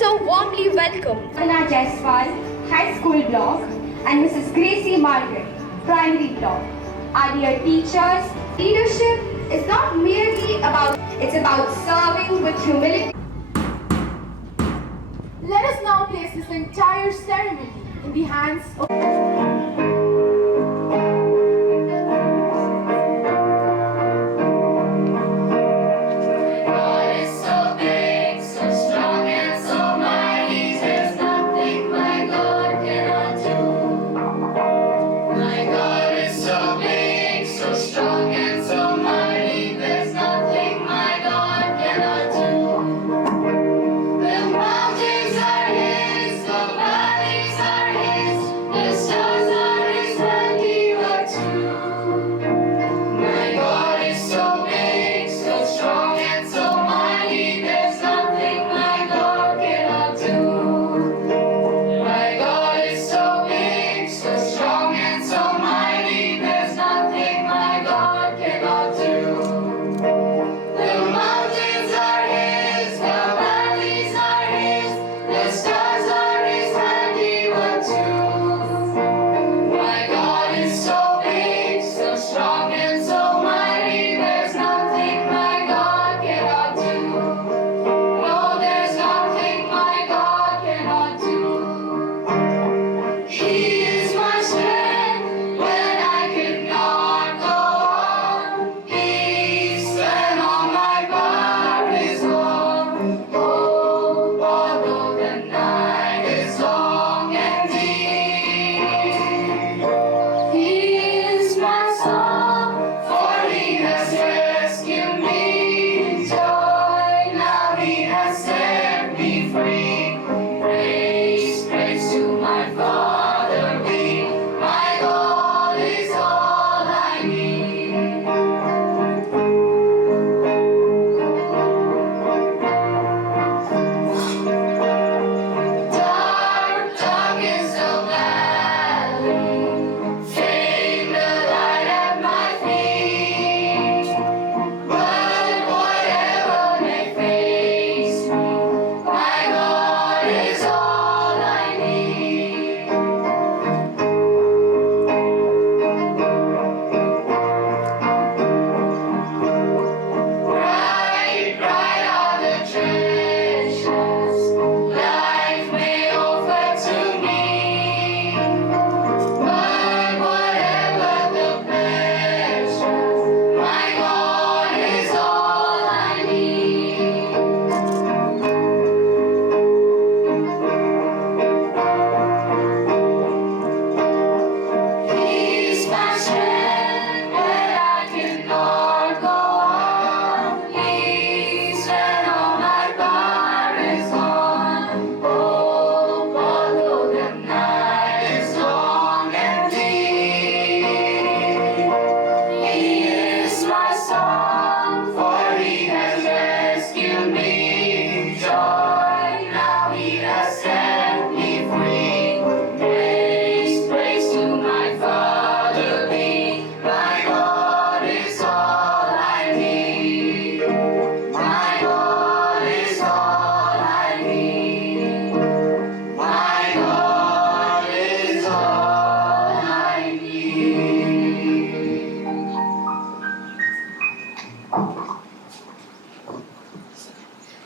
also warmly welcome Anna Jaiswal, High School Block, and Mrs. Gracie Margaret, Primary Block. Our dear teachers, leadership is not merely it's about serving with humility. Let us now place this entire ceremony in the hands of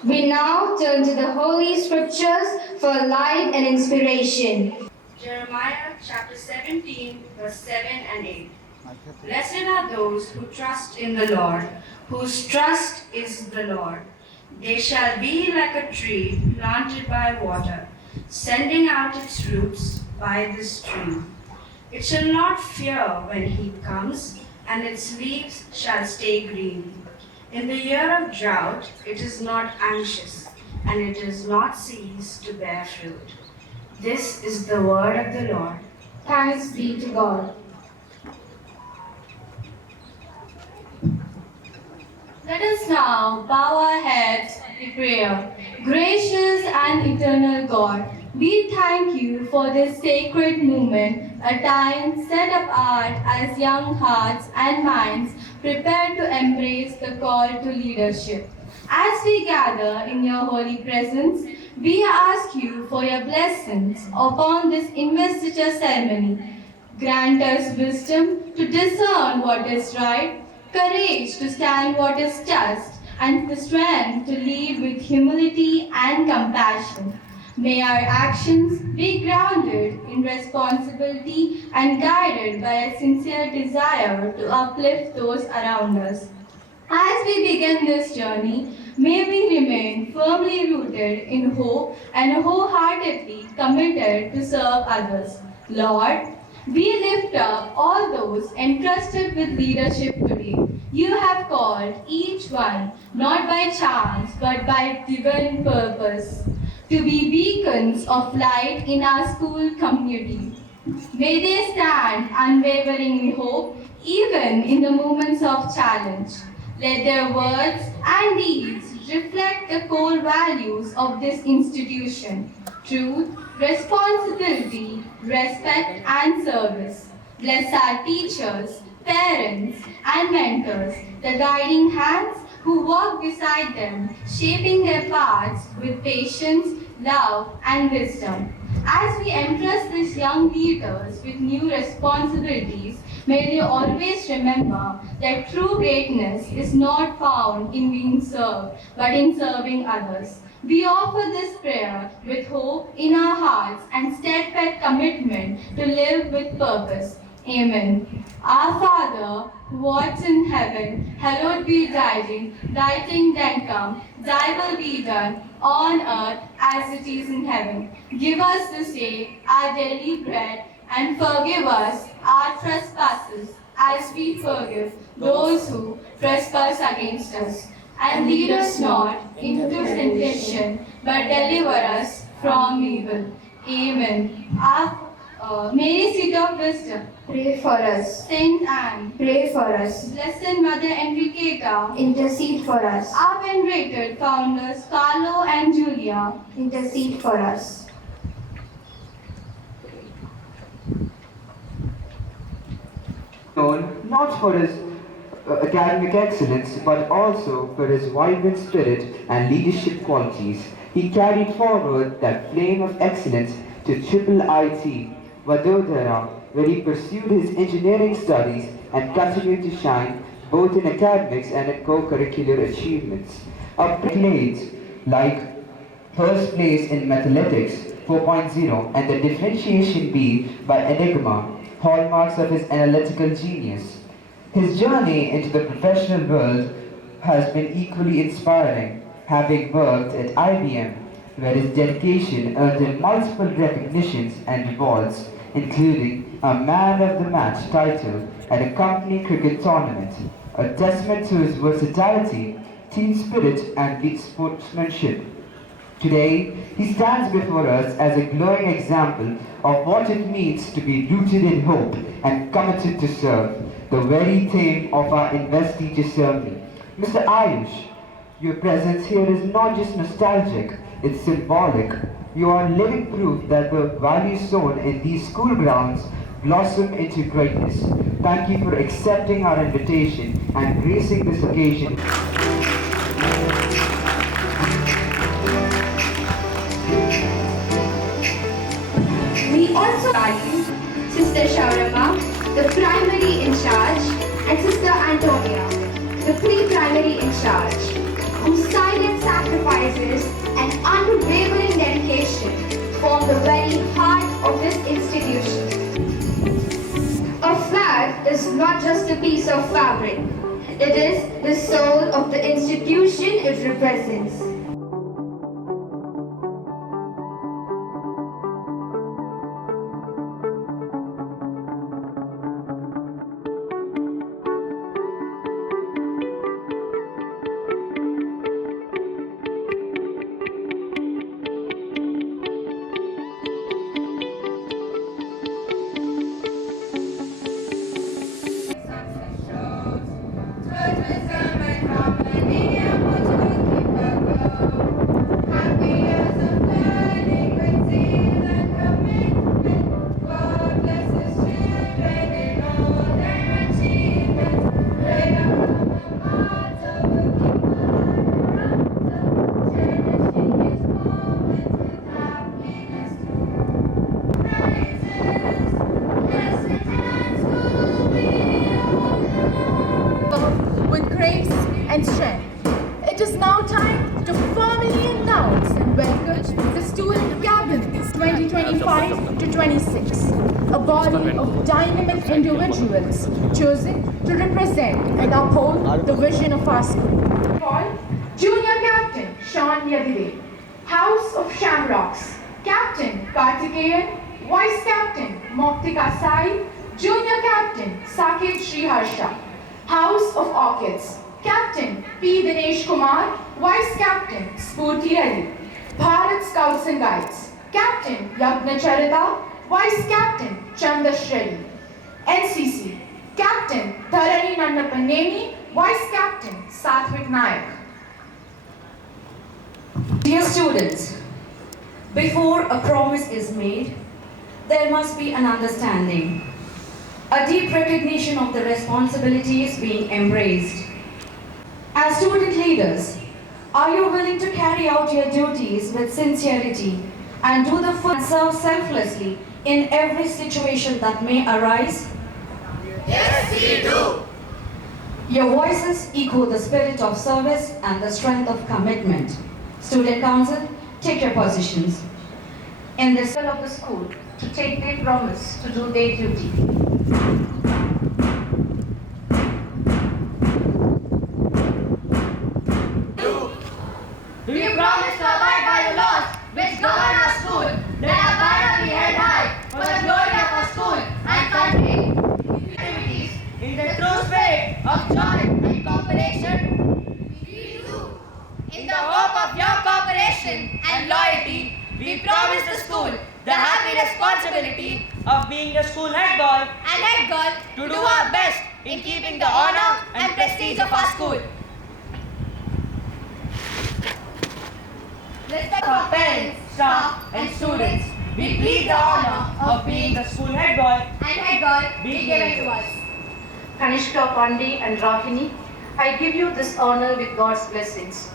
We now turn to the Holy Scriptures for light and inspiration. Jeremiah chapter 17, verse 7 and 8. Blessed are those who trust in the Lord, whose trust is the Lord. They shall be like a tree planted by water, sending out its roots by the stream. It shall not fear when heat comes, and its leaves shall stay green. In the year of drought, it is not anxious, and it does not cease to bear fruit. This is the word of the Lord. thanks be to God. Let us now bow our heads in prayer. Gracious and eternal God, we thank you for this sacred moment, a time set apart as young hearts and minds prepare to embrace the call to leadership. As we gather in your holy presence, we ask you for your blessings upon this investiture ceremony. Grant us wisdom to discern what is right, courage to stand what is just, and the strength to lead with humility and compassion. May our actions be grounded in responsibility and guided by a sincere desire to uplift those around us. As we begin this journey, may we remain firmly rooted in hope and wholeheartedly committed to serve others. Lord, we lift up all those entrusted with leadership today. You have called each one, not by chance, but by divine purpose, to be beacons of light in our school community. May they stand unwavering in hope, even in the moments of challenge. Let their words and deeds reflect the core values of this institution: truth, responsibility, respect, and service. Bless our teachers, parents, and mentors, the guiding hands who walk beside them, shaping their paths with patience, love, and wisdom. As we entrust these young leaders with new responsibilities, may they always remember that true greatness is not found in being served, but in serving others. We offer this prayer with hope in our hearts and steadfast commitment to live with purpose. Amen. Our Father, who art in heaven, hallowed be thy name. Thy kingdom come, thy will be done, on earth as it is in heaven. Give us this day our daily bread, and forgive us our trespasses, as we forgive those who trespass against us. And lead us not into temptation, but deliver us from evil. Amen. Mary, seat of wisdom, Pray for us. Saint Anne, Pray for us. Blessed Mother Enriqueta, Intercede for us. our venerated founders Carlo and Julia, Intercede for us. Known not for his academic excellence, but also for his vibrant spirit and leadership qualities. He carried forward that flame of excellence to Triple IT, Vadodara, where he pursued his engineering studies and continued to shine both in academics and in co-curricular achievements. Accolades like first place in Mathematics 4.0 and the differentiation B by Enigma, hallmarks of his analytical genius. His journey into the professional world has been equally inspiring, having worked at IBM, where his dedication earned him multiple recognitions and rewards, including a Man of the Match title at a company cricket tournament, a testament to his versatility, team spirit, and sportsmanship. Today, he stands before us as a glowing example of what it means to be rooted in hope and committed to serve, the very theme of our Investiture ceremony. Mr. Ayush, your presence here is not just nostalgic, it's symbolic. You are living proof that the values sown in these school grounds blossom into greatness. Thank you for accepting our invitation and gracing this occasion. We also value Sister Shamrocks, the primary in charge, and Sister Antonia, the pre-primary in charge, whose silent sacrifices and unwavering dedication form the very heart of this institution. A flag is not just a piece of fabric. It is the soul of the institution it represents. 25 to 26, a body of dynamic individuals chosen to represent and uphold the vision of our school. Paul, Junior Captain Sean Yadide, House of Shamrocks, Captain Kartikeyan, Vice Captain Moktika Sai, Junior Captain Saket Sriharsha, House of Orchids, Captain P. Dinesh Kumar, Vice Captain Spurti Reddy, Bharat Scouts and Guides, Captain Yagna Charita, Vice Captain Chandash Reddy, NCC, Captain Dharani Nandapaneni, Vice Captain Satvik Nayak. Dear students, before a promise is made, there must be an understanding, a deep recognition of the responsibilities being embraced. As student leaders, are you willing to carry out your duties with sincerity and do the full and serve selflessly in every situation that may arise? Yes, we do. Your voices echo the spirit of service and the strength of commitment. Student Council, take your positions. In the cell of the school, to take their promise to do their duty. We promise to abide by the laws which govern our school, that our banner be held high for the glory of our school and country. Activities in the true spirit of joy and cooperation. We do. In the hope of your cooperation and loyalty, we promise the school the happy responsibility of being the school head boy and head girl to do our best in keeping the honor and prestige of our school. Respect for parents, staff and students, we plead the honor of being the school head boy and head girl be given to us. Kanishka, Pandi and Rahini, I give you this honor with God's blessings.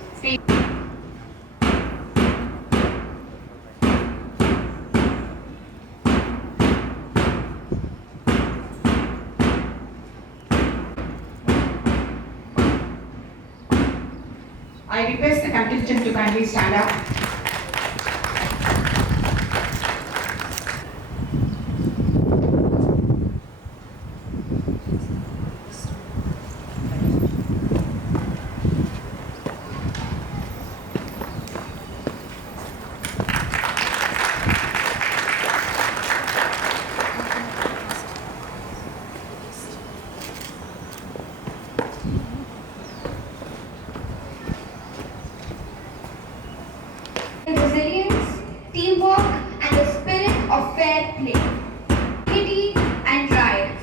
I request the contingent to kindly stand up. Resilience, teamwork, and the spirit of fair play, unity and drive.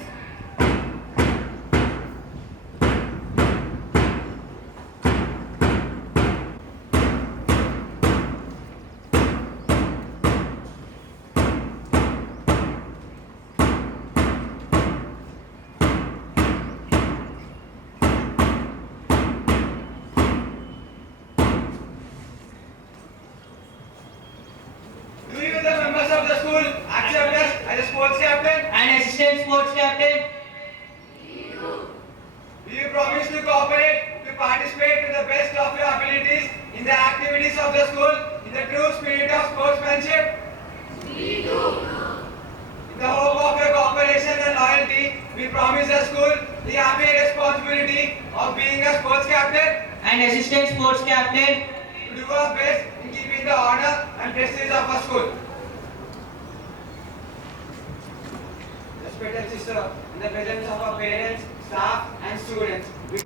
Do you, the members of the school, accept us as a sports captain and assistant sports captain? Do you promise to cooperate, to participate to the best of your abilities in the activities of the school in the true spirit of sportsmanship? We do. In the hope of your cooperation and loyalty, we promise the school the happy responsibility of being a sports captain And assistant sports captain? to do our best in keeping the honor and prestige of our school. Respected sister, in the presence of our parents, staff and students, we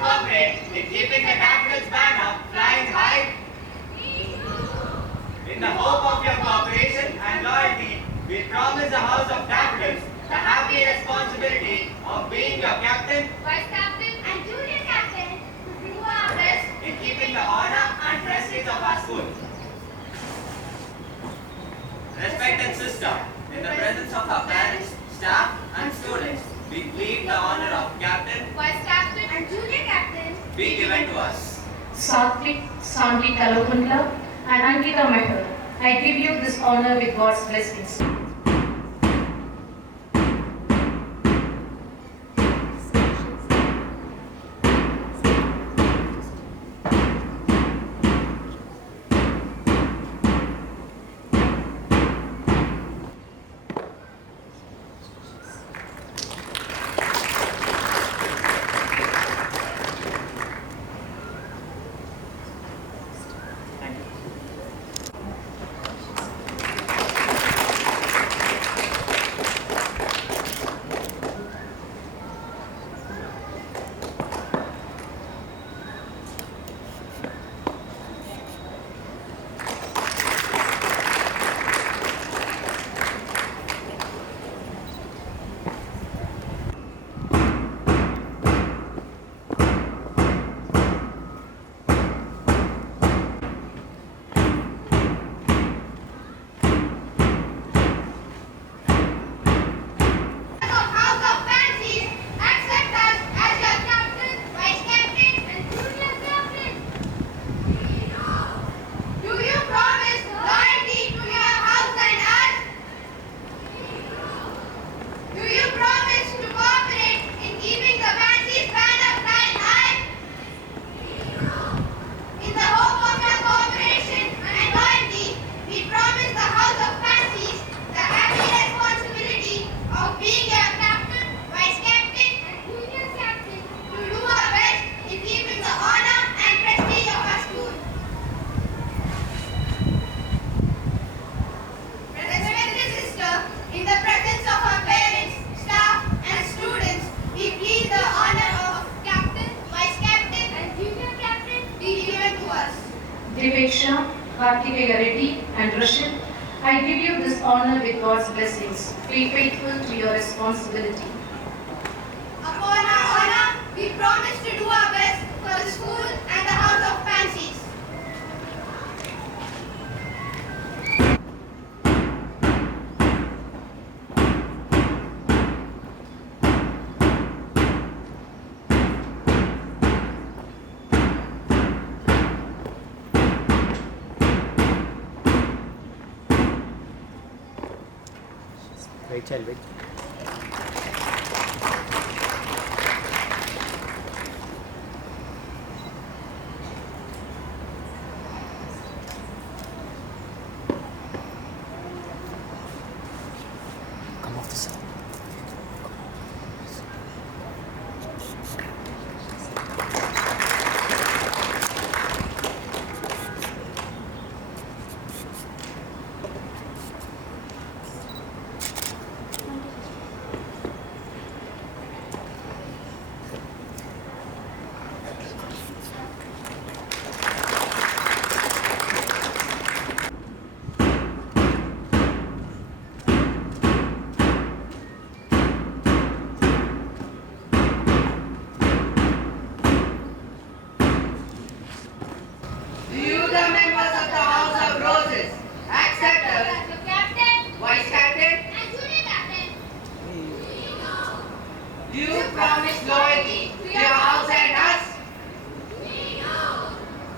cooperate in keeping the capital's banner flying high? In the hope of your cooperation and loyalty, we promise the House of Daffodils the happy responsibility of being your captain, Vice Captain, and Junior Captain to do our best in keeping the honor and prestige of our school. Respected sister, in the presence of our parents, staff, and students, we plead the honor of captain Vice Captain, and Junior Captain be given to us. Satvik, Sandhi Kalokundla, and Ankita Mehar, I give you this honor with God's blessings. And Rashid, I give you this honor with God's blessings. Be faithful to your responsibility. Upon our honor, we promise to do our best for the school and the House of Fancies. Wait, child, wait. Come off the side. promise loyalty to your house and us?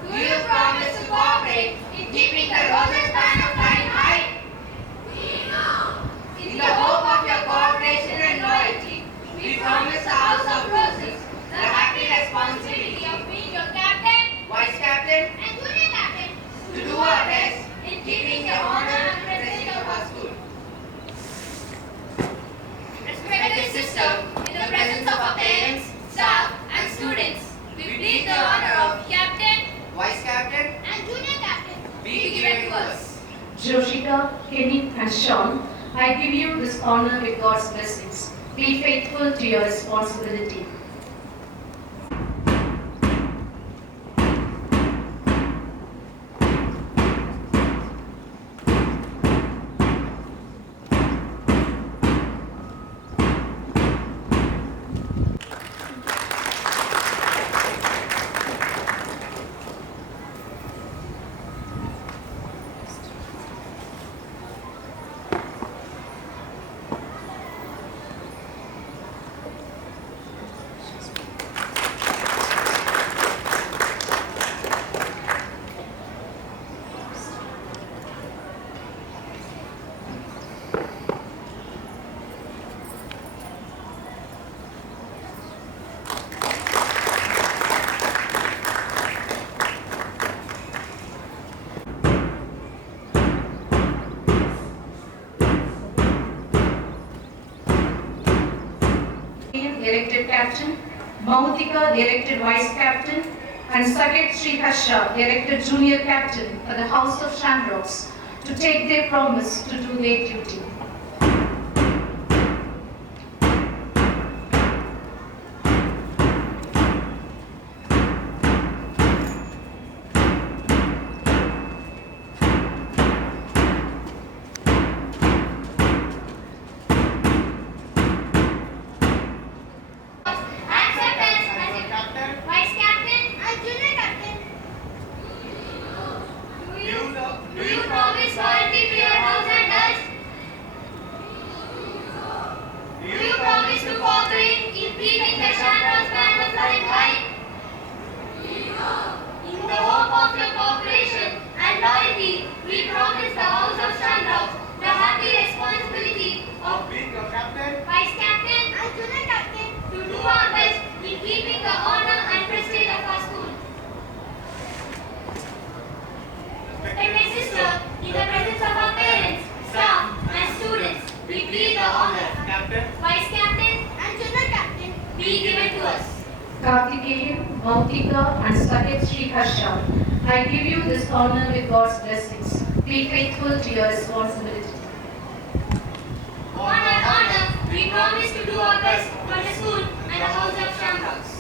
Do you promise to cooperate in keeping the roses banner flying high? In the hope of your cooperation and loyalty, we promise the House of Roses the happy responsibility of being your captain, vice captain, and junior captain to do our best in keeping the honor and prestige of our school. Respected sister, in the presence of our parents, staff, and students, we plead the honor of captain, Vice captain, and junior captain be given to us. Joshika, Kenny, and Sean, I give you this honor with God's blessings. Be faithful to your responsibility. elected captain, Mautika, elected vice captain, and Saket Sriharsha, elected junior captain for the House of Shamrocks, to take their promise to do their duty. Mautika and Saket Sriharsha, I give you this honor with God's blessings. Be faithful to your responsibility. Honor, honor, we promise to do our best for the school and the House of Shamrocks.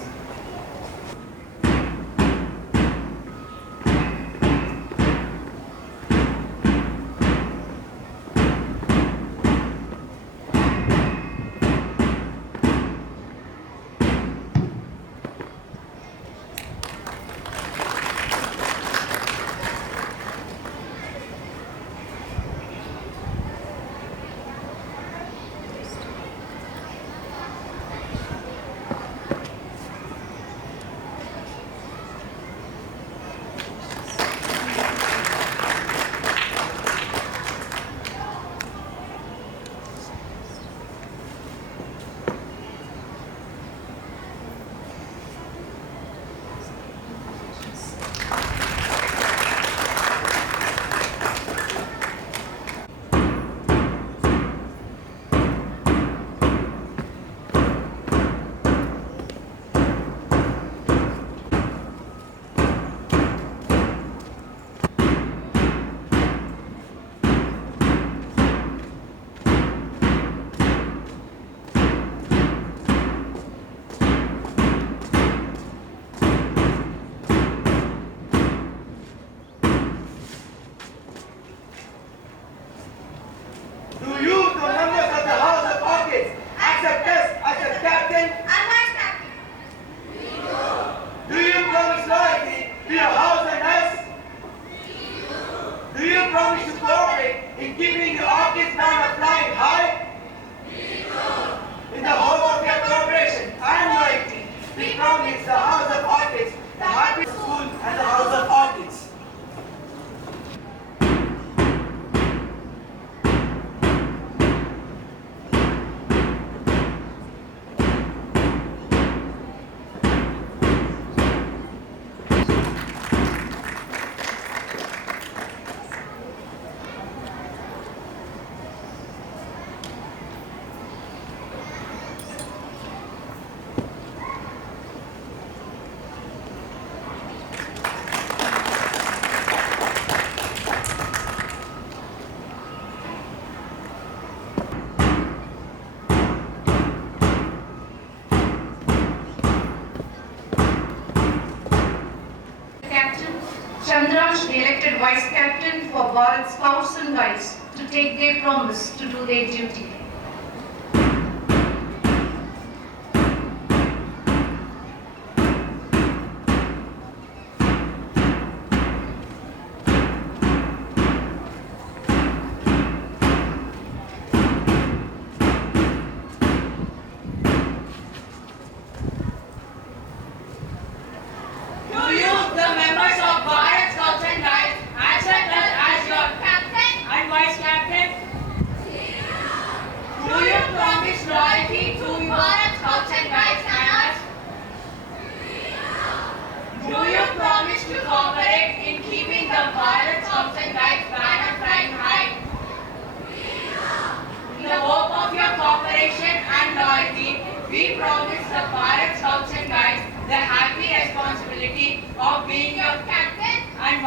Elected Vice Captain for Bharat Scouts and Guides to take their promise to do their duty.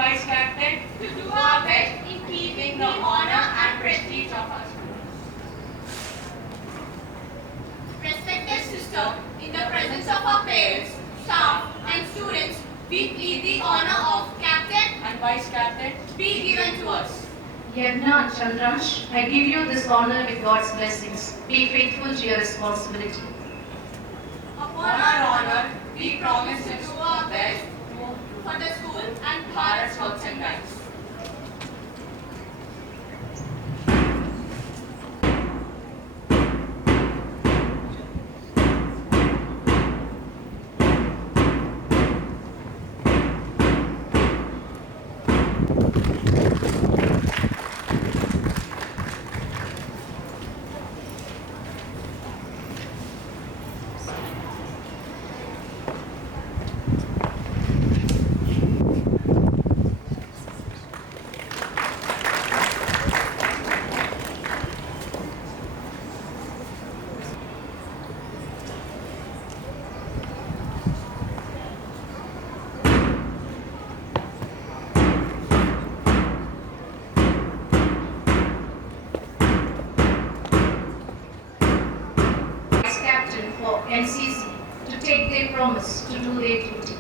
Vice Captain to do our best in keeping the honor and prestige of our school. Respected sister, in the presence of our parents, staff and students, we plead the honor of Captain and Vice Captain be given to us. Yavna Chandrash, I give you this honor with God's blessings. Be faithful to your responsibility. Upon our honor, we promise to do our best for the school and Bharat Scouts and Guides. NCC to take their promise to do their duty.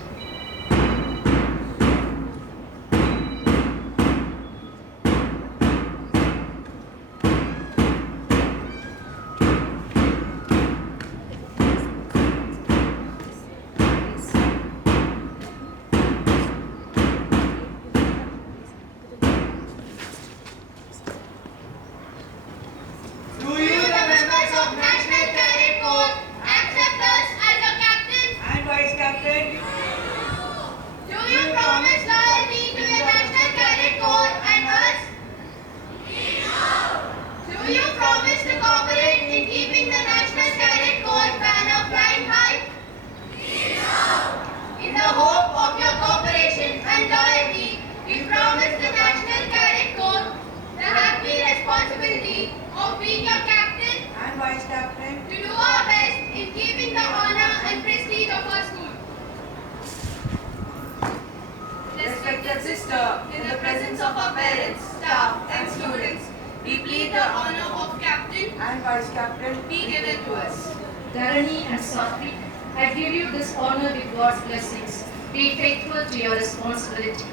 Respected sister, in the presence of our parents, staff and students, we plead the honor of Captain and Vice Captain be given to us. Dharani and Satvi, I give you this honor with God's blessings. Be faithful to your responsibility.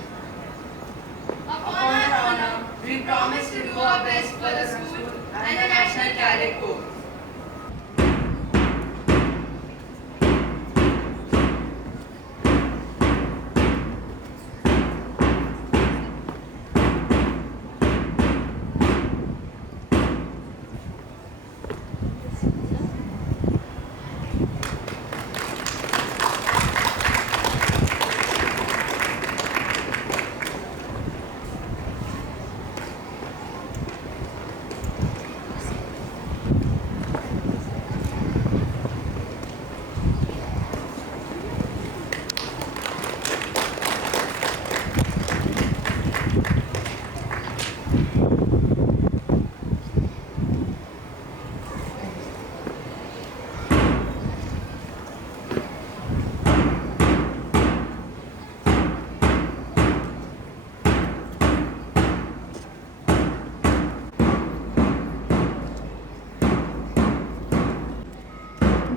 Upon our honor, we promise to do our best for the school and the National Cadet Corps.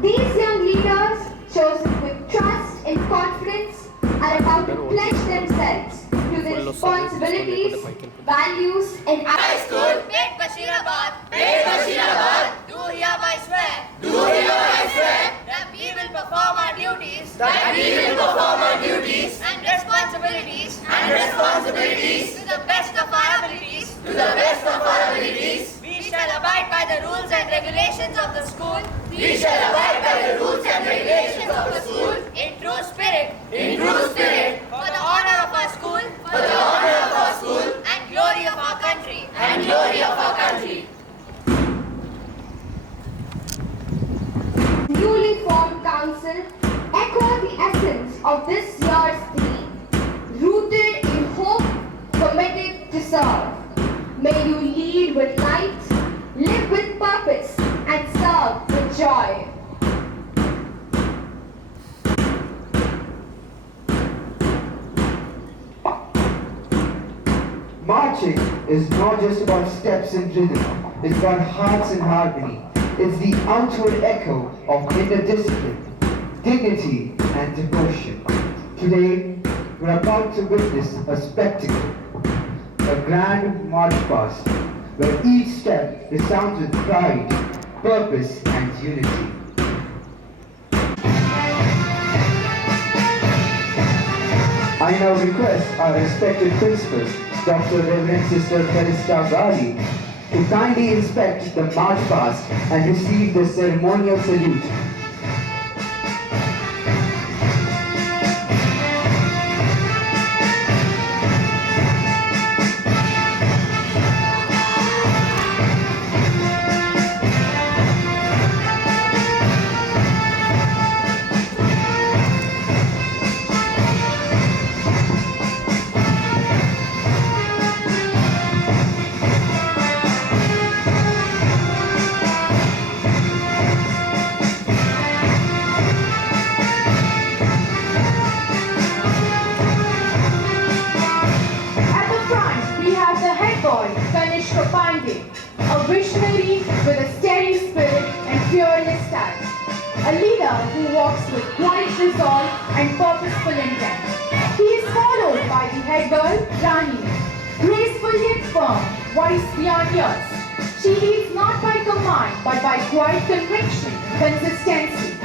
These young leaders, chosen with trust and confidence, are about to pledge themselves to the responsibilities, values, and High School, Petbasheerabad, do hereby swear, that we will perform our duties, and responsibilities, to the best of our abilities, We shall abide by the rules and regulations of the school, in true spirit, for the honor of our school, and glory of our country. newly formed council echo the essence of this year's theme, rooted in hope, committed to serve. May you lead with light, live with purpose, and serve with joy. Marching is not just about steps and rhythm, it's about hearts and harmony. It's the outward echo of inner discipline, dignity, and devotion. Today, we're about to witness a spectacle, a grand march past, where each step resounds with pride, purpose, and unity. I now request our respected principal, Dr. Reverend Sister Petbasheerabad, to kindly inspect the march past and receive the ceremonial salute. A visionary with a steady spirit and fearless style. A leader who walks with quiet resolve and purposeful intent. He is followed by the head girl, Rani, graceful yet firm, wise beyond years. She leads not by command but by quiet conviction and consistency.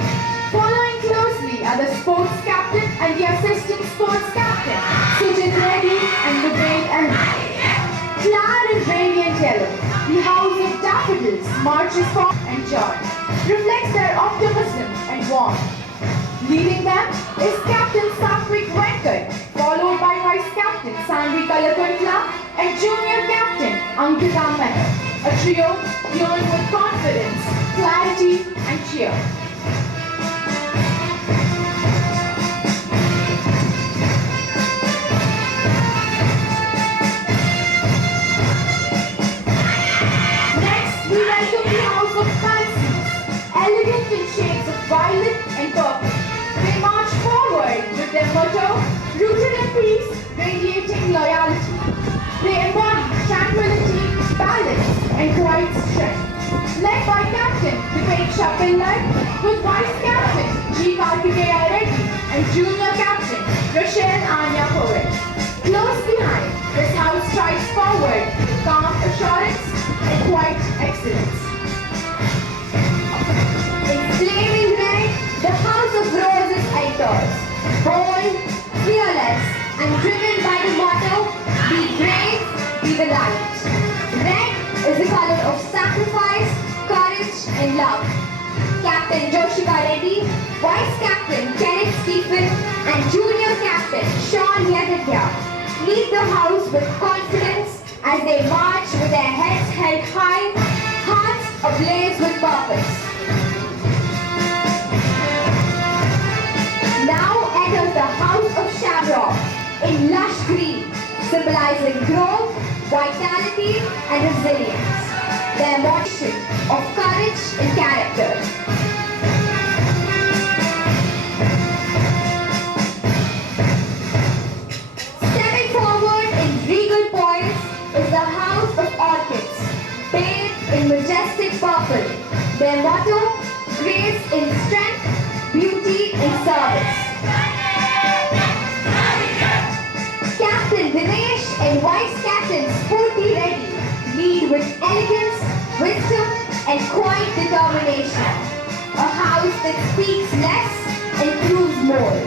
Following closely are the sports captain and the assistant sports captain, seated ready and obeyed and clad in radiant yellow, the house of daffodils marches forward and joy, reflects their optimism and warmth. Leading them is Captain Satvik Venkat, followed by Vice Captain Sanvi Kalakuntla and Junior Captain Ankita Mehta, a trio glowing with confidence, clarity and cheer. We welcome the House of Fancies, elegant in shades of violet and purple. They march forward with their motto, rooted in peace, radiating loyalty. They embody tranquility, balance, and quiet strength. Led by Captain Dipeksha Pillai, with Vice Captain G. Kartikeya Reddy and Junior Captain Rochelle Anya Poet. Close behind, this house strides forward with calm assurance and quiet excellence. In flaming red, the House of Roses enters, bold, fearless, and driven by the motto, be brave, be the light. Red is the color of sacrifice, courage, and love. Captain Joshika Reddy, Vice Captain Kenneth Stephen, and Junior Captain Sean Yadidya lead the house with confidence as they march with their heads held high, hearts ablaze with purpose. Now enters the House of Shamrocks in lush green, symbolizing growth, vitality, and resilience. Their motion of courage and character. Stepping forward in regal poise is the House of Orchids, bathed in majestic purple. Their motto, grace in strength, beauty in service. Captain Dinesh and Vice Captain Spurti Reddy lead with elegance, wisdom, and quiet determination. A house that speaks less and proves more.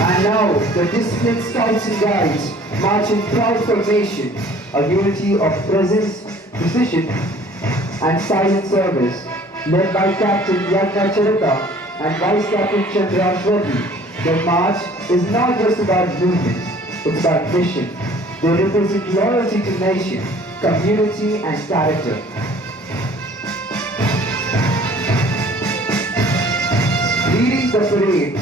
And now, the disciplined scouts and guides march in proud formation, a unity of presence, precision, and silent service, led by Captain Yagna Charita and Vice Captain Chandra Reddy. The march is not just about movement, it's about mission. They represent loyalty to nation, community, and character. Leading the parade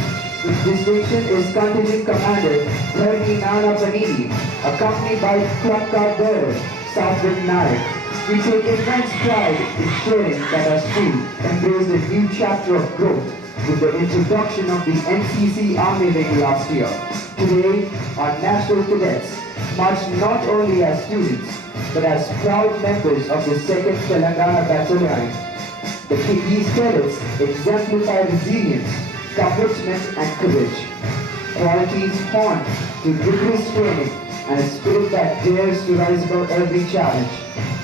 with distinction is Contingent Commander Bharani Nana Panini, accompanied by Club Card Bearer Satvik Naik. We take immense pride in sharing that our school embraced a new chapter of growth with the introduction of the NCC Army Wing last year. Today, our national cadets march not only as students, but as proud members of the 2nd Telangana Battalion. These cadets exemplify resilience, commitment and courage, qualities honed to rigorous training and a spirit that dares to rise above every challenge.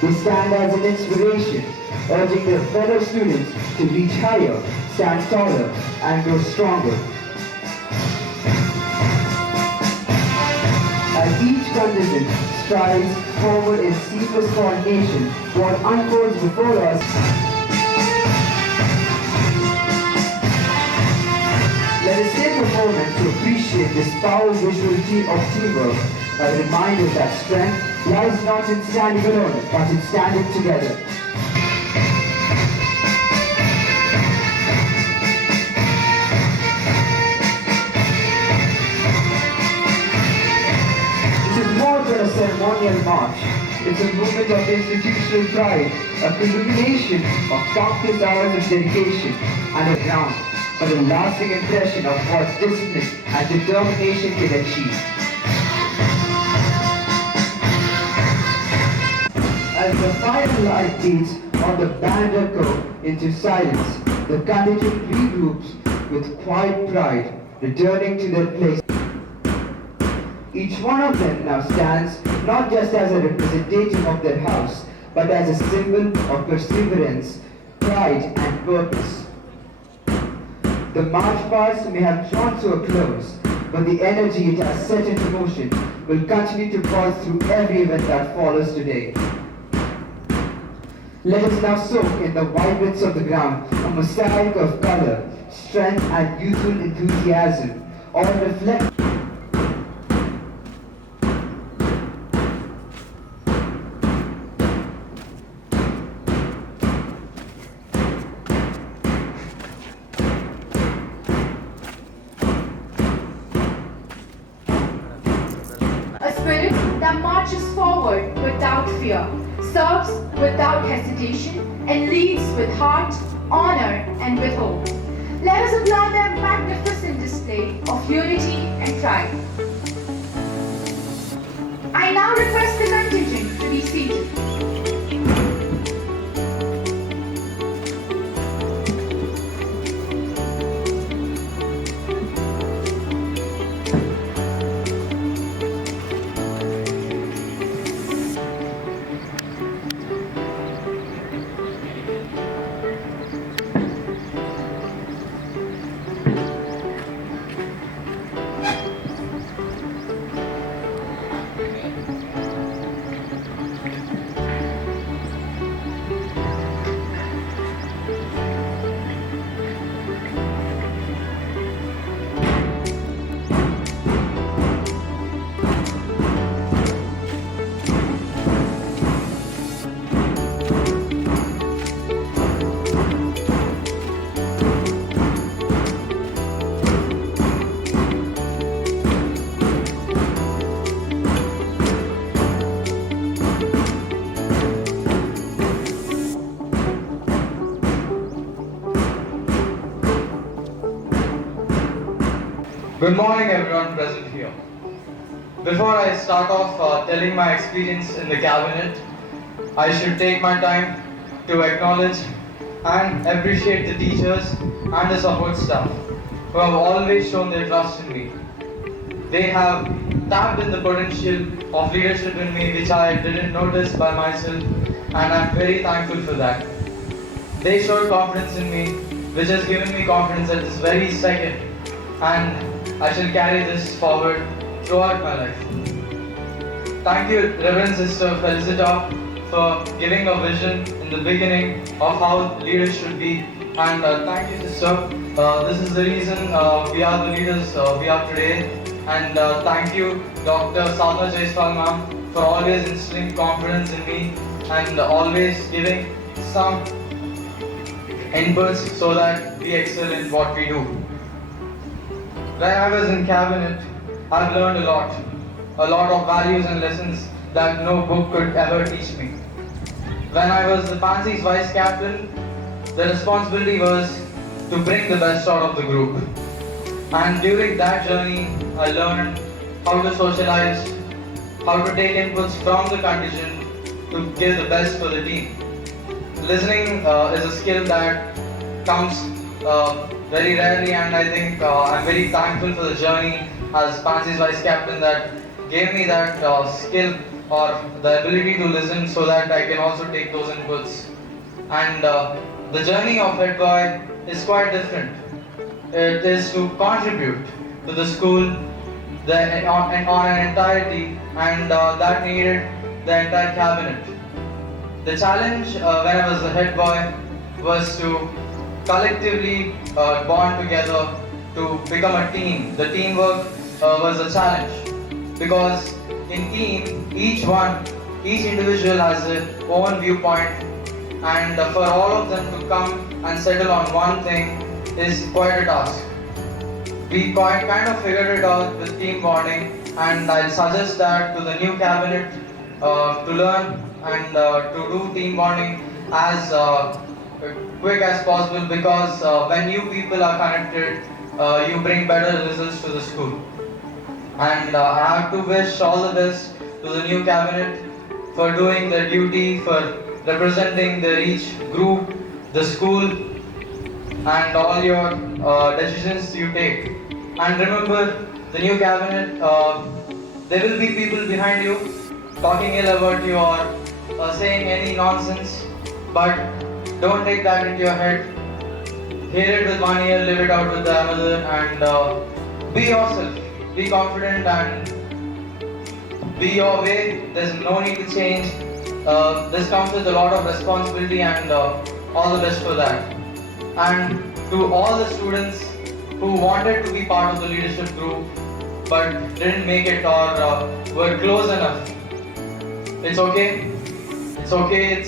They stand as an inspiration, urging their fellow students to reach higher, stand taller, and grow stronger. As each contingent strides forward in seamless coordination, what unfolds before us let us take a moment to appreciate this powerful visual of teamwork, a reminder that strength lies not in standing alone, but in standing together. This is more than a ceremonial march. It's a movement of institutional pride, a culmination of countless hours of dedication, and a ground for a lasting impression of what discipline and determination can achieve. As the final light fades on the band echo into silence, the contingent regroups with quiet pride, returning to their place. Each one of them now stands not just as a representative of their house, but as a symbol of perseverance, pride and purpose. The march past may have drawn to a close, but the energy it has set into motion will continue to pulse through every event that follows today. Let us now soak in the vibrance of the ground, a mosaic of color, strength and youthful enthusiasm, all reflect a spirit that marches forward without fear, serves without hesitation, and leads with heart, honor, and with hope. Let us applaud their magnificent display of unity and pride. I now request the contingent to be seated. Good morning everyone present here. Before I start off telling my experience in the cabinet, I should take my time to acknowledge and appreciate the teachers and the support staff who have always shown their trust in me. They have tapped in the potential of leadership in me which I didn't notice by myself, and I'm very thankful for that. They showed confidence in me which has given me confidence at this very second, and I shall carry this forward throughout my life. Thank you, Reverend Sister Felicita, for giving a vision in the beginning of how leaders should be. And thank you, Sister. This is the reason we are the leaders we are today. And thank you, Dr. Sadhna Jaiswal ma'am, for always instilling confidence in me and always giving some inputs so that we excel in what we do. When I was in cabinet, I've learned a lot of values and lessons that no book could ever teach me. when I was the Pansy's vice captain, the responsibility was to bring the best out of the group. And during that journey, I learned how to socialize, how to take inputs from the contingent to give the best for the team. Listening is a skill that comes very rarely, and I think I'm very thankful for the journey as Pansy's vice captain that gave me that skill or the ability to listen so that I can also take those inputs. And the journey of head boy is quite different. It is to contribute to the school on an entirety, and that needed the entire cabinet. The challenge when I was the head boy was to collectively bond together to become a team. The teamwork was a challenge because in team, each individual has their own viewpoint, and for all of them to come and settle on one thing is quite a task. We kind of figured it out with team bonding, and I'll suggest that to the new cabinet to learn and to do team bonding as quick as possible, because when you people are connected, you bring better results to the school. And I have to wish all the best to the new cabinet for doing their duty, for representing each group, the school, and all your decisions you take. And remember, the new cabinet, there will be people behind you talking ill about you or saying any nonsense, but don't take that into your head. Hear it with one ear, live it out with the other, and be yourself. Be confident and be your way. There's no need to change. This comes with a lot of responsibility, and all the best for that. And to all the students who wanted to be part of the leadership group but didn't make it or were close enough, it's okay. It's okay.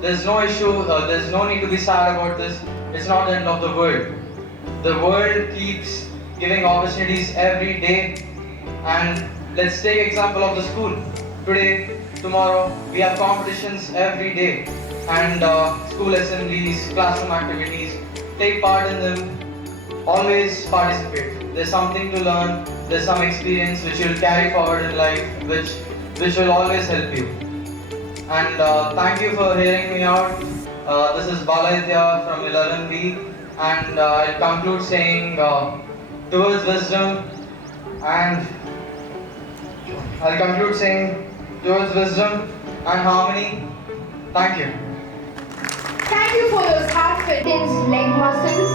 There's no issue. There's no need to be sad about this. It's not the end of the world. The world keeps giving opportunities every day, and let's take example of the school. Today, tomorrow, we have competitions every day, and school assemblies, classroom activities. Take part in them. Always participate. There's something to learn. There's some experience which you'll carry forward in life, which will always help you. And thank you for hearing me out. This is Balaidya from 11B, and I'll conclude saying towards wisdom and harmony. Thank you. Thank you for those heartfelt leg muscles,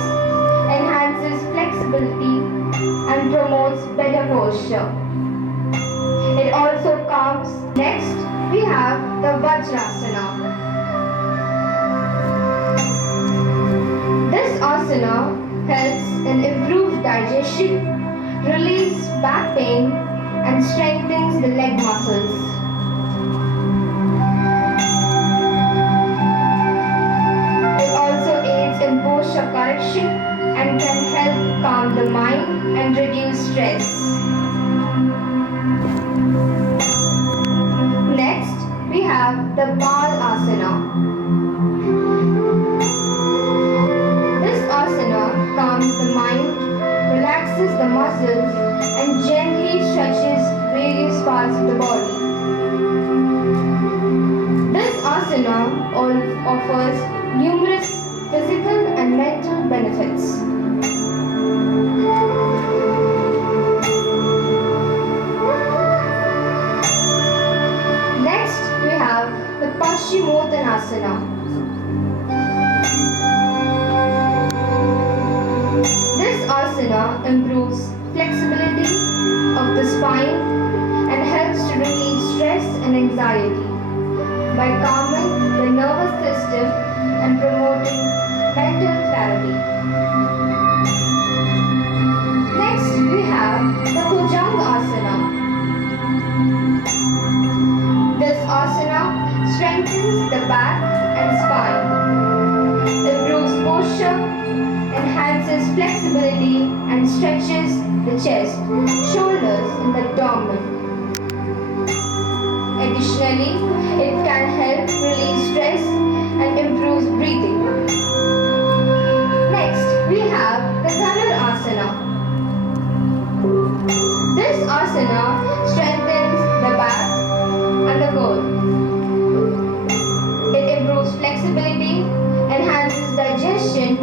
enhances flexibility and promotes better posture. It also calms. Next, we have the Vajrasana. This asana helps in improved digestion, relieves back pain, and strengthens the leg muscles. It also aids in posture correction and can help calm the mind and reduce stress. Next, we have the Bal Asana. This asana calms the mind, relaxes the muscles, and gently stretches various parts of the body. This asana offers numerous physical and mental benefits. Next, we have the Paschimottanasana. This asana improves flexibility of the spine and helps to relieve stress and anxiety by calming the nervous system and promoting mental clarity. Next, we have the Bhujangasana. This asana strengthens the back and spine, improves posture, enhances flexibility, and stretches the chest, shoulders, and the abdomen. Additionally, it can help release stress and improves breathing. Next, we have the Dhanurasana. This asana strengthens the back and the core. It improves flexibility, enhances digestion,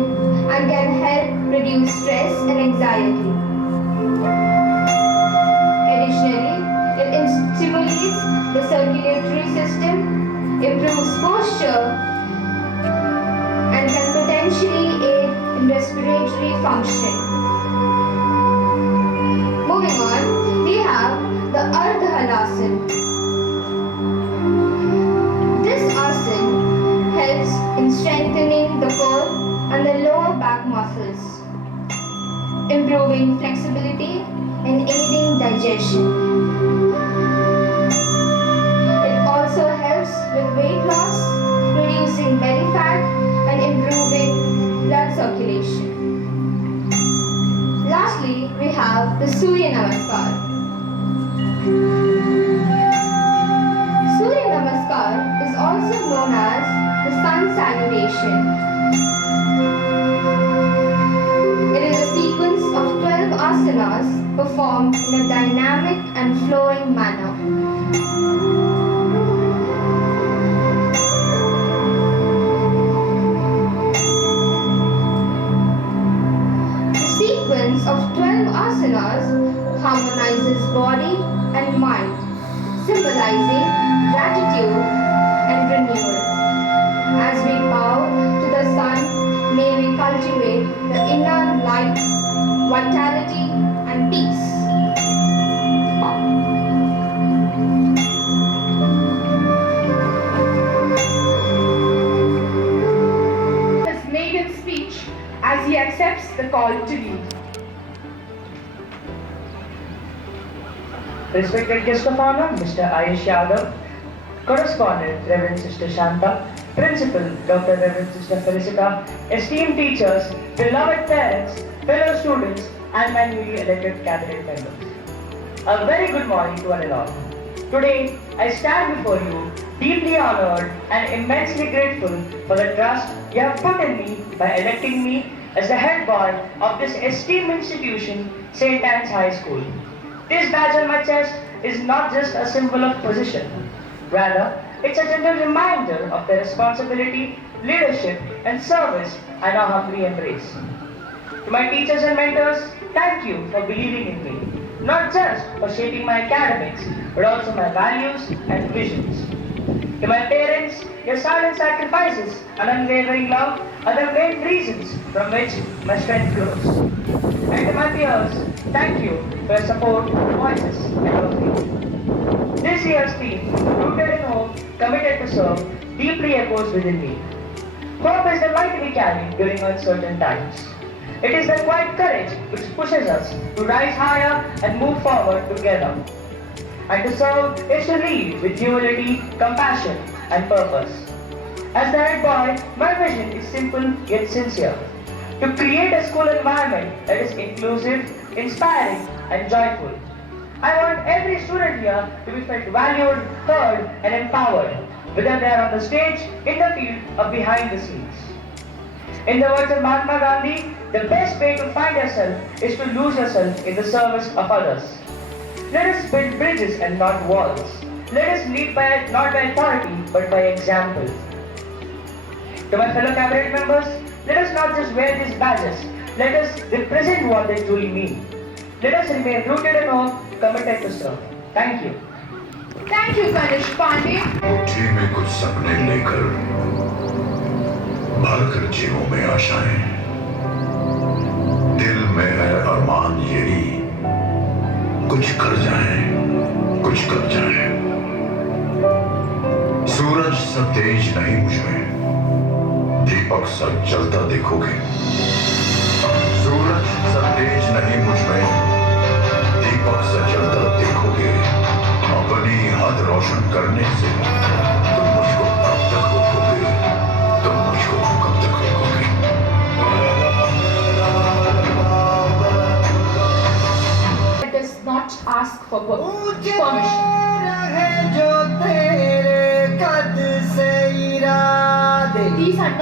and can help reduce stress and anxiety. Additionally, it stimulates the circulatory system, improves posture, and can potentially aid in respiratory function. Moving on, we have the Ardha Halasana. This asana helps in strengthening the core and the lower back muscles, improving flexibility and aiding digestion. It also helps with weight loss, reducing belly fat, and improving blood circulation. Lastly, we have the Surya Namaskar. Surya Namaskar is also known as the sun salutation. It is a sequence of 12 asanas performed in a dynamic and flowing manner. The sequence of 12 asanas harmonizes body and mind, symbolizing gratitude and renewal. As we bow to the sun, may we cultivate the inner light, vitality, and peace. His maiden speech as he accepts the call to lead. Respected guest of honor, Mr. Ayush Yadav, correspondent, Reverend Sister Shanta, Principal, Dr. Reverend Sister Felicita, esteemed teachers, beloved parents, fellow students, and my newly elected cabinet members. A very good morning to one and all. Today, I stand before you deeply honored and immensely grateful for the trust you have put in me by electing me as the head boy of this esteemed institution, St. Anne's High School. This badge on my chest is not just a symbol of position. Rather, it's a gentle reminder of the responsibility, leadership, and service I now humbly embrace. To my teachers and mentors, thank you for believing in me, not just for shaping my academics, but also my values and visions. To my parents, your silent sacrifices and unwavering love are the main reasons from which my strength grows. And to my peers, thank you for your support, voices, and your faith. This year's theme, Rooted in Hope, Committed to Serve, deeply echoes within me. Hope is the light we carry during uncertain times. It is the quiet courage which pushes us to rise higher and move forward together. And to serve is to lead with humility, compassion, and purpose. As the head boy, my vision is simple yet sincere. To create a school environment that is inclusive, inspiring, and joyful. I want every student here to be felt valued, heard, and empowered, whether they are on the stage, in the field, or behind the scenes. In the words of Mahatma Gandhi, the best way to find yourself is to lose yourself in the service of others. Let us build bridges and not walls. Let us lead not by authority, but by example. To my fellow cabinet members, let us not just wear these badges. Let us represent what they truly mean. Let us remain rooted in hope, committed to serve. Thank you. Thank you, Kanish Pandey. मुट्ठी में कुछ सपने लेकर भरकर जेबों में आशाएं, दिल में है अरमान यही कुछ कर जाएं, कुछ कर जाएं। सूरज सा तेज नहीं मुझमें, दीपक सा जलता देखोगे। सूरज सा तेज नहीं मुझमें, दीपक सा जलता देखोगे। अपनी हद रोशन करने से तुम मुझको कब तक रोकोगे? तुम मुझको कब तक रोकोगे? Does not ask for permission.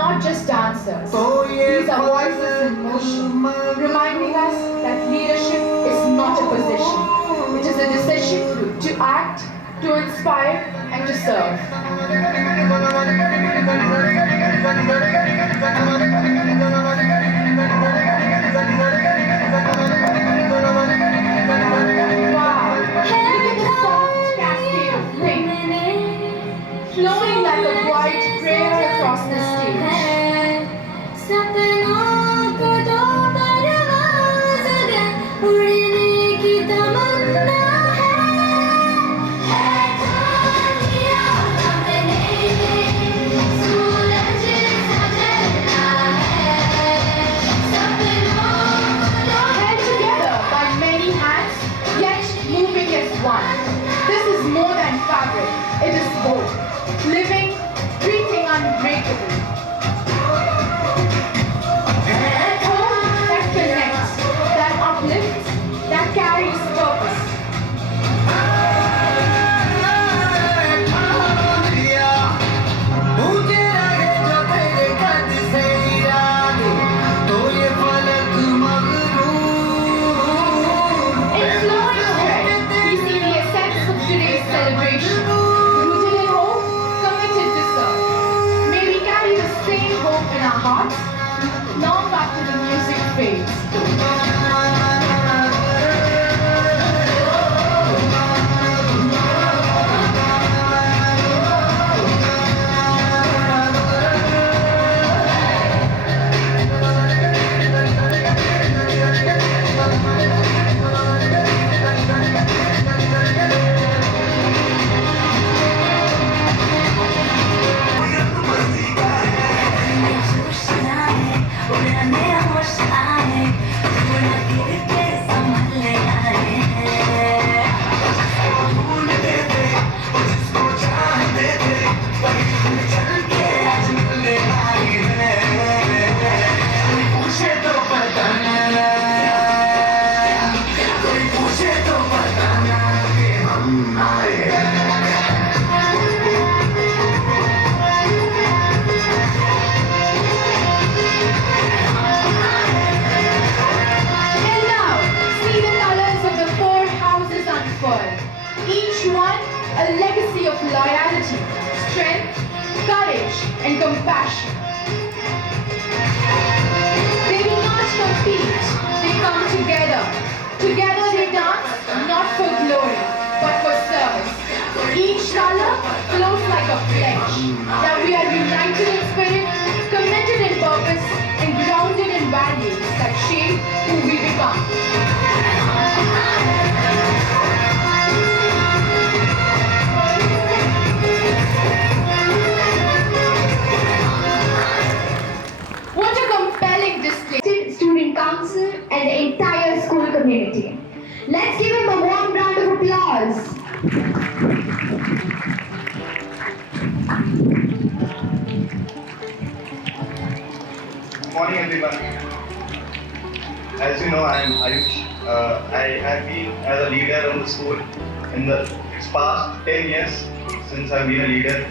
not just dancers. These are voices in motion, reminding us that leadership is not a position. It is a decision to act, to inspire, and to serve. Wow! Look at the soft cascade of pink, flowing like a white prayer across the stage. सपनों को दो परवाज़ दे, उड़ने की तमन्ना है ठान लिया हमने, सूरज सजना है, सपनों को दो Held together by many hands, yet moving as one. This is more than fabric, it is both, living, breathing, unbreakable. Hope that connects, that uplifts, that carries purpose. In flowing thread, we see the essence of today's celebration. Rooted in hope, committed to serve. May we carry the same hope in our hearts long after the music fades. And now, see the colors of the four houses unfurl. Each one a legacy of loyalty, strength, courage, and compassion. They do not compete, they come together. Together they dance, not for glory, but for service. Each color flows like a pledge that we are united in spirit, committed in purpose, and grounded in values that shape who we become. What a compelling display. Student council and the entire school community. Let's give him a warm round of applause. Good morning, everyone. As you know, I am Ayush. I have been as a leader in the school in the past 10 years since I've been a leader.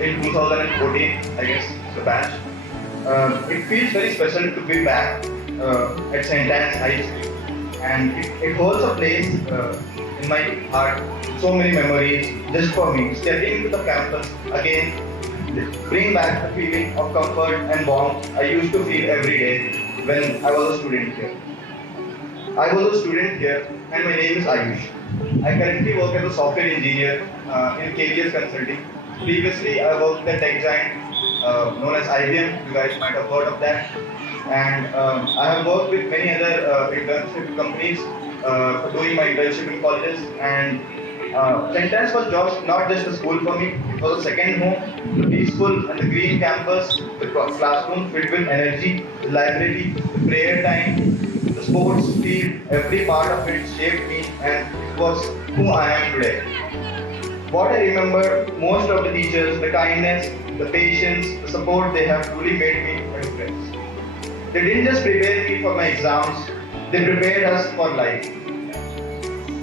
In 2014, I guess, the batch. It feels very special to be back at St. Anne's High School, and it holds a place in my heart. So many memories just for me. Stepping into the campus again, bring back the feeling of comfort and warmth I used to feel every day when I was a student here. I was a student here, and my name is Ayush. I currently work as a software engineer in KVS Consulting. Previously, I worked at tech giant known as IBM. You guys might have heard of that. And I have worked with many other internship companies doing my internship in colleges. And St. Anne's was not just a school for me, it was a second home. The peaceful and the green campus, the classroom filled with energy, the library, the prayer time, the sports field, every part of it shaped me, and it was who I am today. What I remember most of the teachers, the kindness, the patience, the support they have truly made me my friends. They didn't just prepare me for my exams, they prepared us for life.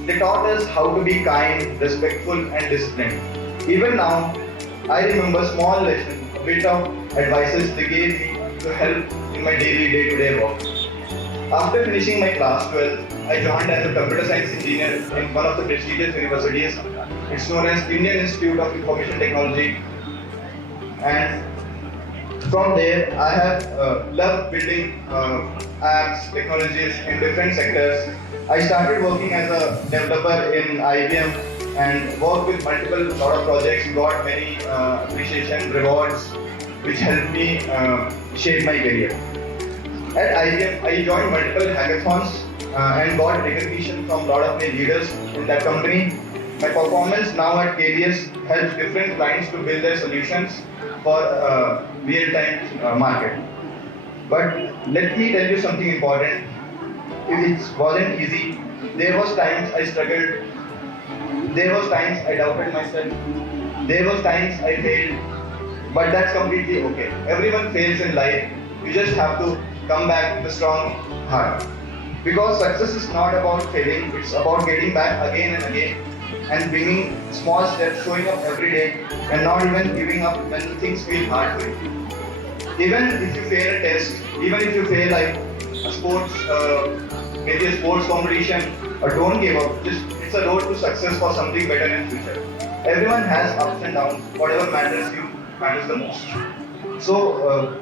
They taught us how to be kind, respectful, and disciplined. Even now, I remember small lessons, a bit of advices they gave me to help in my daily day-to-day work. After finishing my class 12, I joined as a computer science engineer in one of the prestigious universities. It's known as Indian Institute of Information Technology. And from there, I have loved building apps, technologies in different sectors. I started working as a developer in IBM and worked with multiple lot of projects, got many appreciation, rewards, which helped me shape my career. At IBM, I joined multiple hackathons and got recognition from a lot of my leaders in that company. My performance now at KDS helps different clients to build their solutions for real-time market. But let me tell you something important. It wasn't easy. There was times I struggled. There was times I doubted myself. There was times I failed. But that's completely okay. Everyone fails in life. You just have to come back with a strong heart. Because success is not about failing. It's about getting back again and again and bringing small steps, showing up every day and not even giving up when things feel hard for you. Even if you fail a test, even if you fail like a sports, maybe a sports competition, or don't give up. It's a road to success for something better in future. Everyone has ups and downs. Whatever matters the most. So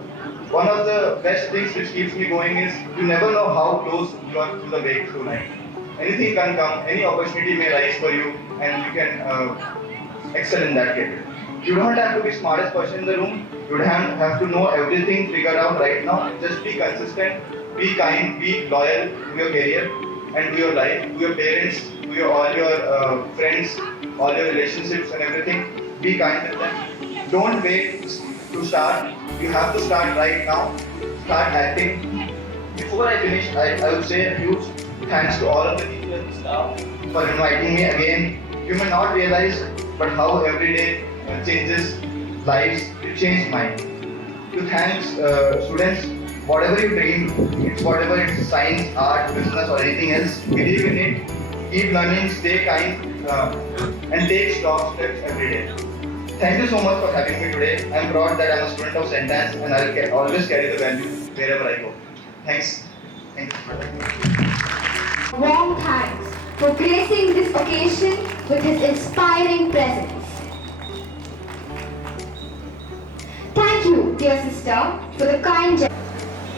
one of the best things which keeps me going is you never know how close you are to the breakthrough line. Anything can come, any opportunity may rise for you, and you can excel in that career. You don't have to be smartest person in the room. You don't have to know everything figured out right now. Just be consistent, be kind, be loyal to your career and to your life, to your parents, to all your friends, all your relationships and everything. Be kind with them. Don't wait to start. You have to start right now. Start acting. Before I finish, I would say a huge thanks to all of the teachers and staff for inviting me again. You may not realize, but how every day changes lives, it changed mine. To thanks students, whatever you dream, whatever it's science, art, business or anything else, believe in it, keep learning, stay kind and take strong steps every day. Thank you so much for having me today. I'm proud that I'm a student of Sentence and I'll always carry the value wherever I go. Thanks. Thank you. Warm thanks for gracing this occasion with his inspiring presence. Thank you, dear sister, for the kind gesture.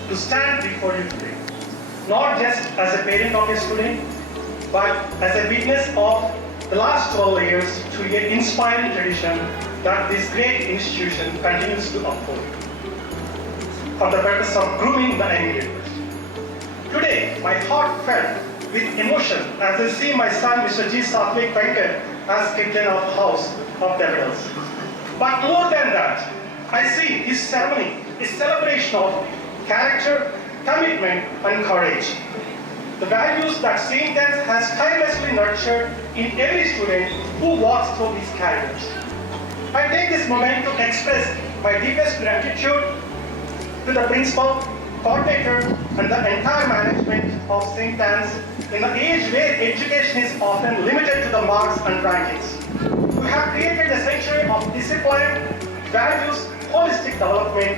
To stand before you today, not just as a parent of a student, but as a witness of the last 12 years to an inspiring tradition that this great institution continues to uphold for the purpose of grooming the young leaders. Today, my heart filled with emotion as I see my son, Mr. G. Satvik Venkat, as captain of House of Devils. But more than that, I see this ceremony is a celebration of character, commitment, and courage. The values that St. Anne's has tirelessly nurtured in every student who walks through these careers. I take this moment to express my deepest gratitude to the principal, coordinator, and the entire management of St. Anne's in an age where education is often limited to the marks and rankings. We have created a century of discipline, values, holistic development,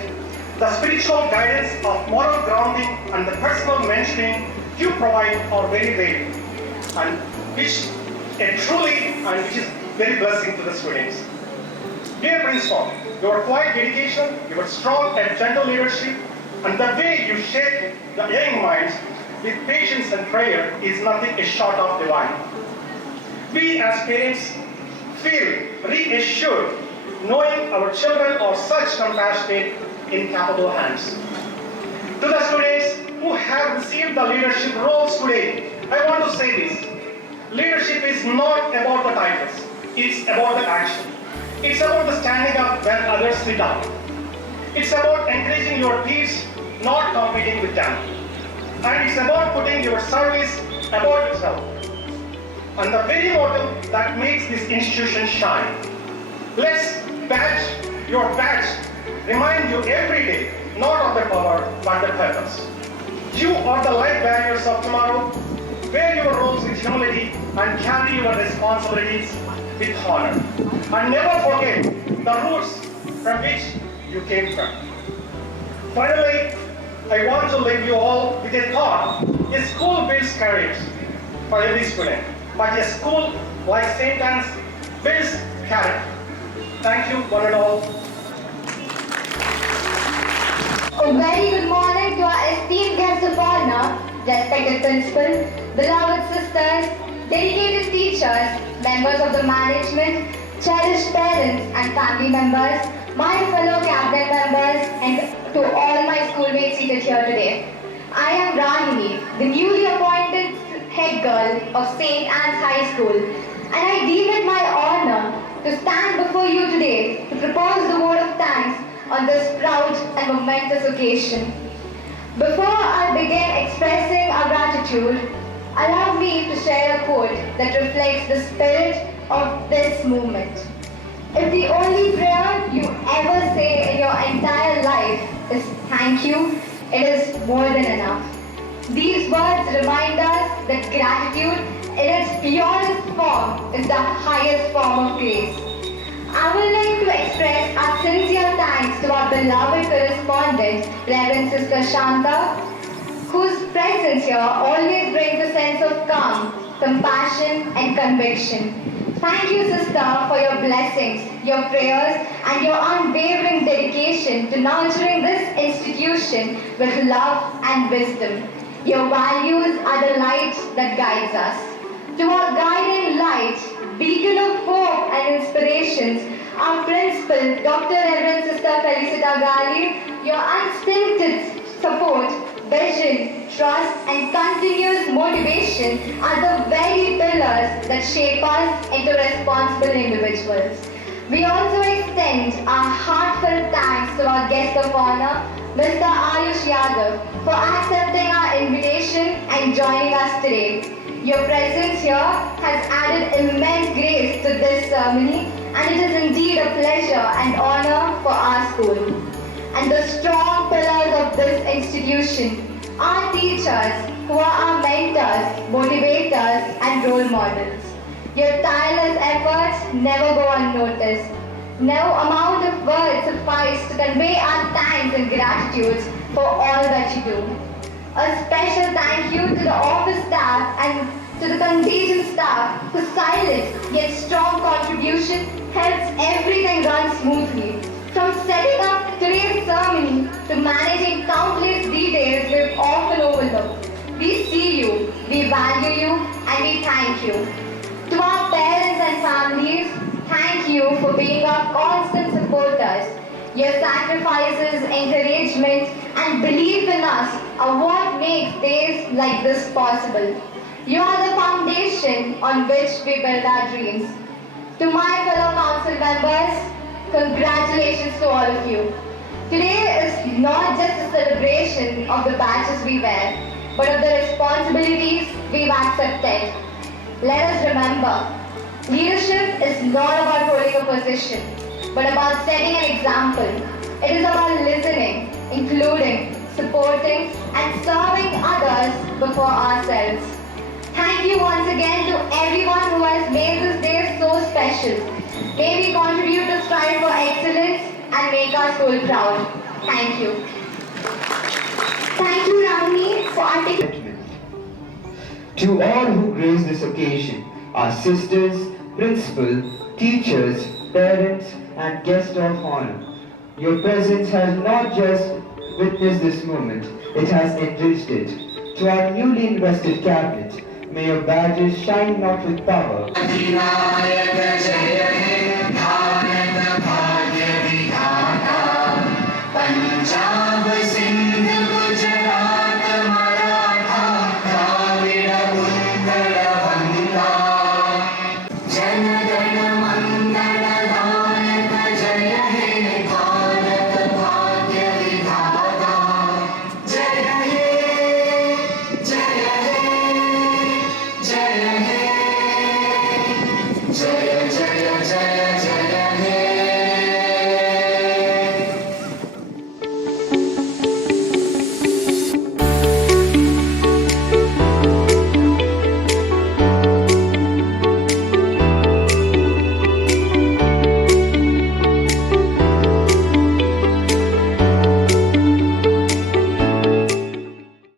the spiritual guidance of moral grounding and the personal mentoring you provide are very valuable and which is very blessing to the students. Dear Principal, your quiet dedication, your strong and gentle leadership, and the way you shape the young minds with patience and prayer is nothing short of divine. We as parents feel reassured knowing our children are such compassionate in capable hands. To the students who have received the leadership roles today, I want to say this. Leadership is not about the titles, it's about the action. It's about the standing up when others sit down. It's about encouraging your peers, not competing with them. And it's about putting your service above yourself. And the very motto that makes this institution shine. Let's badge your badge remind you every day, not of the power, but the purpose. You are the life barriers of tomorrow. Wear your roles with humility and carry your responsibilities with honor. And never forget the roots from which you came from. Finally, I want to leave you all with a thought. A school builds careers for every student, but a school like St. Anne's builds character. Thank you, one and all. A very good morning to our esteemed guests of honor, respected principal, beloved sisters, dedicated teachers, members of the management, cherished parents and family members, my fellow cabinet members, and to all my schoolmates seated here today. I am Rahini, the newly appointed head girl of St. Anne's High School, and I deem it my honor to stand before you today to propose the vote of thanks on this proud and momentous occasion. Before I begin expressing our gratitude, allow me to share a quote that reflects the spirit of this movement. If the only prayer you ever say in your entire life is thank you, it is more than enough. These words remind us that gratitude in its purest form is the highest form of grace. I would like to express our sincere thanks to our beloved correspondent, Reverend Sister Shanta, whose presence here always brings a sense of calm, compassion, and conviction. Thank you, Sister, for your blessings, your prayers, and your unwavering dedication to nurturing this institution with love and wisdom. Your values are the light that guides us. To our guiding light, beacon of hope and inspirations, our principal, Dr. Reverend Sister Felicita Gali, your unstinted support, vision, trust, and continuous motivation are the very pillars that shape us into responsible individuals. We also extend our heartfelt thanks to our guest of honor, Mr. Ayush Yadav, for accepting our invitation and joining us today. Your presence here has added immense grace to this ceremony, and it is indeed a pleasure and honor for our school. And the strong pillars of this institution are teachers who are our mentors, motivators, and role models. Your tireless efforts never go unnoticed. No amount of words suffice to convey our thanks and gratitude for all that you do. A special thank you to the office staff and to the contingent staff whose silent yet strong contribution helps everything run smoothly. From setting up today's ceremony to managing countless details we've often overlooked. We see you, we value you, and we thank you. To our parents and families, thank you for being our constant supporters. Your sacrifices, encouragement, and belief in us are what makes days like this possible. You are the foundation on which we build our dreams. To my fellow council members, congratulations to all of you. Today is not just a celebration of the badges we wear, but of the responsibilities we've accepted. Let us remember, leadership is not about holding a position, but about setting an example. It is about listening, including, supporting, and serving others before ourselves. Thank you once again to everyone who has made this day so special. May we contribute to strive for excellence and make our school proud. Thank you. Thank you, Ramni, for articulating. To all who grace this occasion, our sisters, principal, teachers, parents, and guests of honor, your presence has not just witnessed this moment, it has enriched it. To our newly invested cabinet, may your badges shine not with power,